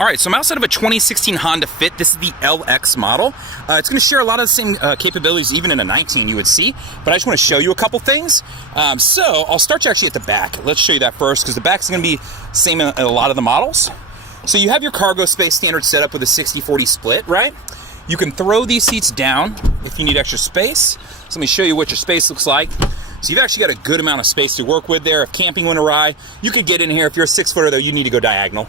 All right, so I'm outside of a 2016 Honda Fit. This is the LX model. It's going to share a lot of the same capabilities even in a 19 you would see, but I just want to show you a couple things. So I'll start you actually at the back. Let's show you that first because the back's going to be same in a lot of the models. So you have your cargo space standard setup with a 60-40 split, right? You can throw these seats down if you need extra space. So let me show you what your space looks like. So you've actually got a good amount of space to work with there. If camping went awry, you could get in here. If you're a 6-footer though, you need to go diagonal.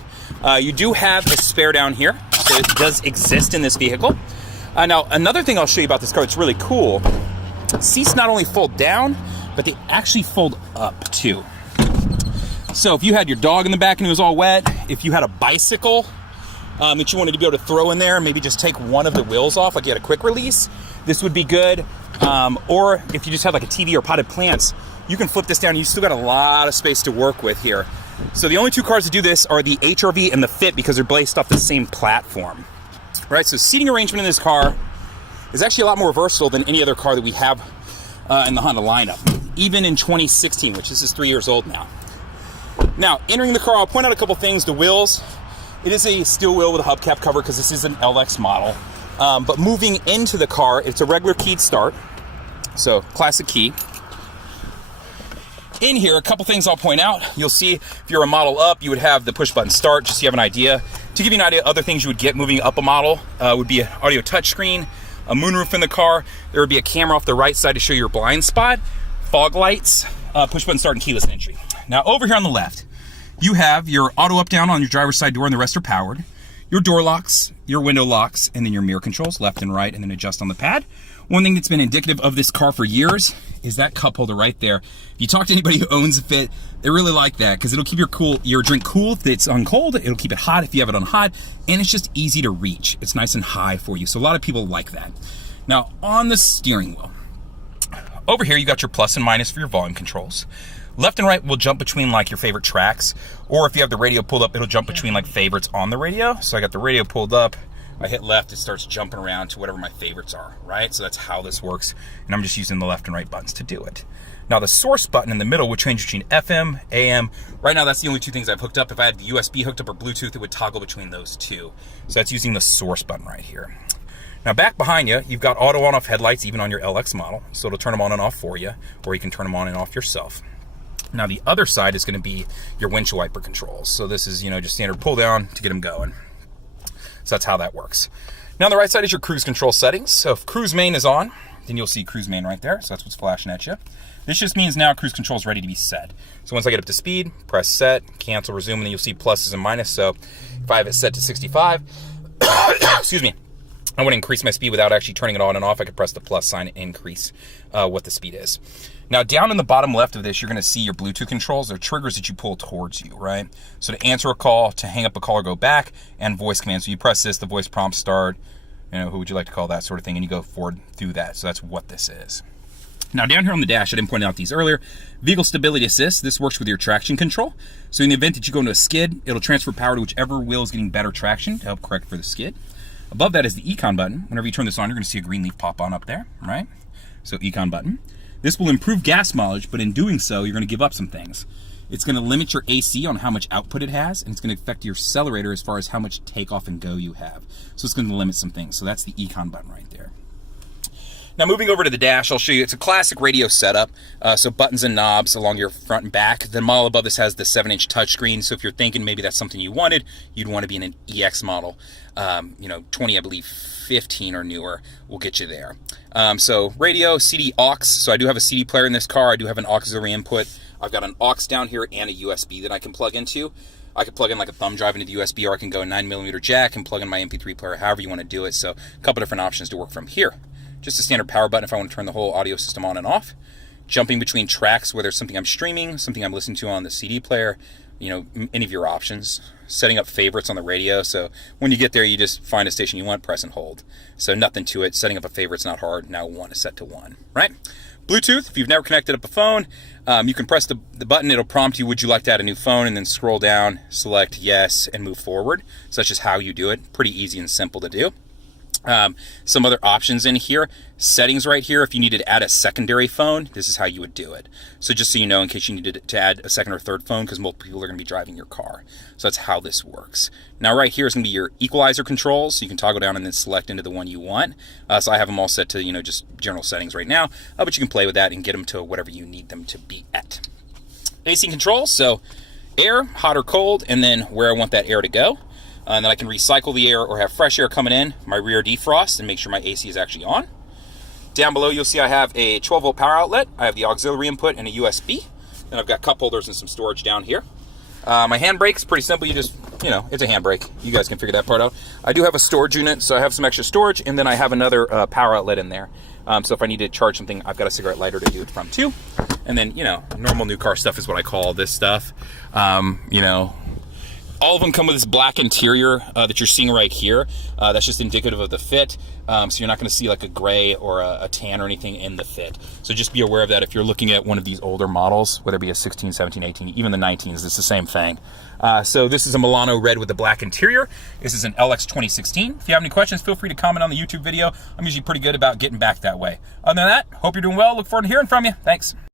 You do have a spare down here, so it does exist in this vehicle. Now, another thing I'll show you about this car that's really cool, seats not only fold down, but they actually fold up too. So if you had your dog in the back and it was all wet, if you had a bicycle that you wanted to be able to throw in there, maybe just take one of the wheels off, like you had a quick release, this would be good. Or if you just have like a TV or potted plants, you can flip this down. You still got a lot of space to work with here. So the only two cars that do this are the HR-V and the Fit because they're based off the same platform. Right, so seating arrangement in this car is actually a lot more versatile than any other car that we have in the Honda lineup, even in 2016, which this is 3 years old now. Now, entering the car, I'll point out a couple things. The wheels, it is a steel wheel with a hubcap cover because this is an LX model. But moving into the car, it's a regular keyed start. So, classic key. In here, a couple things I'll point out. You'll see if you're a model up, you would have the push button start, just so you have an idea. To give you an idea, other things you would get moving up a model would be an audio touchscreen, a moonroof in the car. There would be a camera off the right side to show your blind spot, fog lights, push button start, and keyless entry. Now, over here on the left, you have your auto up down on your driver's side door, and the rest are powered. Your door locks, your window locks, and then your mirror controls, left and right, and then adjust on the pad. One thing that's been indicative of this car for years is that cup holder right there. If you talk to anybody who owns a Fit, they really like that because it'll keep your drink cool if it's on cold, it'll keep it hot if you have it on hot, and it's just easy to reach. It's nice and high for you, so a lot of people like that. Now, on the steering wheel, over here you got your plus and minus for your volume controls. Left and right will jump between like your favorite tracks, or if you have the radio pulled up, it'll jump between like favorites on the radio. So I got the radio pulled up, I hit left, it starts jumping around to whatever my favorites are, right? So that's how this works, and I'm just using the left and right buttons to do it. Now the source button in the middle would change between FM, AM. Right now that's the only two things I've hooked up. If I had the USB hooked up or Bluetooth, it would toggle between those two. So that's using the source button right here. Now back behind you, you've got auto on-off headlights even on your LX model, so it'll turn them on and off for you, or you can turn them on and off yourself. Now the other side is going to be your windshield wiper controls. So this is, just standard pull down to get them going. So that's how that works. Now on the right side is your cruise control settings. So if cruise main is on, then you'll see cruise main right there. So that's what's flashing at you. This just means now cruise control is ready to be set. So once I get up to speed, press set, cancel, resume, and then you'll see pluses and minuses. So if I have it set to 65, excuse me, I want to increase my speed without actually turning it on and off. I could press the plus sign and increase what the speed is. Now down in the bottom left of this, you're going to see your Bluetooth controls. They're triggers that you pull towards you, right? So to answer a call, to hang up a call or go back, and voice commands. So you press this, the voice prompt start, who would you like to call, that sort of thing, and you go forward through that. So that's what this is. Now down here on the dash, I didn't point out these earlier, vehicle stability assist. This works with your traction control. So in the event that you go into a skid, it'll transfer power to whichever wheel is getting better traction to help correct for the skid. Above that is the Econ button. Whenever you turn this on, you're going to see a green leaf pop on up there, right? So Econ button. This will improve gas mileage, but in doing so, you're going to give up some things. It's going to limit your AC on how much output it has, and it's going to affect your accelerator as far as how much takeoff and go you have. So it's going to limit some things. So that's the Econ button right there. Now moving over to the dash, I'll show you, it's a classic radio setup. So buttons and knobs along your front and back. The model above this has the 7-inch touchscreen. So if you're thinking maybe that's something you wanted, you'd want to be in an EX model. 20, I believe 15 or newer will get you there. So radio, CD, aux. So I do have a CD player in this car. I do have an auxiliary input. I've got an aux down here and a USB that I can plug into. I could plug in like a thumb drive into the USB, or I can go a 9mm jack and plug in my MP3 player, however you want to do it. So a couple different options to work from here. Just a standard power button if I want to turn the whole audio system on and off. Jumping between tracks, whether it's something I'm streaming, something I'm listening to on the CD player, any of your options. Setting up favorites on the radio, so when you get there, you just find a station you want, press and hold. So nothing to it. Setting up a favorite's not hard. Now 1 is set to 1, right? Bluetooth, if you've never connected up a phone, you can press the button. It'll prompt you, would you like to add a new phone? And then scroll down, select yes, and move forward. So that's just how you do it. Pretty easy and simple to do. Some other options in here, settings right here. If you needed to add a secondary phone, this is how you would do it. So just so you know, in case you needed to add a second or third phone, because multiple people are going to be driving your car. So that's how this works. Now right here is going to be your equalizer controls. So you can toggle down and then select into the one you want. So I have them all set to, you know, just general settings right now, but you can play with that and get them to whatever you need them to be at. AC controls, so air, hot or cold, and then where I want that air to go. And then I can recycle the air or have fresh air coming in, my rear defrost, and make sure my AC is actually on. Down below, you'll see I have a 12-volt power outlet. I have the auxiliary input and a USB. Then I've got cup holders and some storage down here. My handbrake is pretty simple. You just, you know, it's a handbrake. You guys can figure that part out. I do have a storage unit, so I have some extra storage, and then I have another power outlet in there. So if I need to charge something, I've got a cigarette lighter to do it from too. And then, you know, normal new car stuff is what I call this stuff. You know, all of them come with this black interior that you're seeing right here. That's just indicative of the fit. So you're not going to see like a gray or a tan or anything in the fit. So just be aware of that if you're looking at one of these older models, whether it be a 16, 17, 18, even the 19s, it's the same thing. So this is a Milano red with the black interior. This is an LX 2016. If you have any questions, feel free to comment on the YouTube video. I'm usually pretty good about getting back that way. Other than that, hope you're doing well. Look forward to hearing from you. Thanks.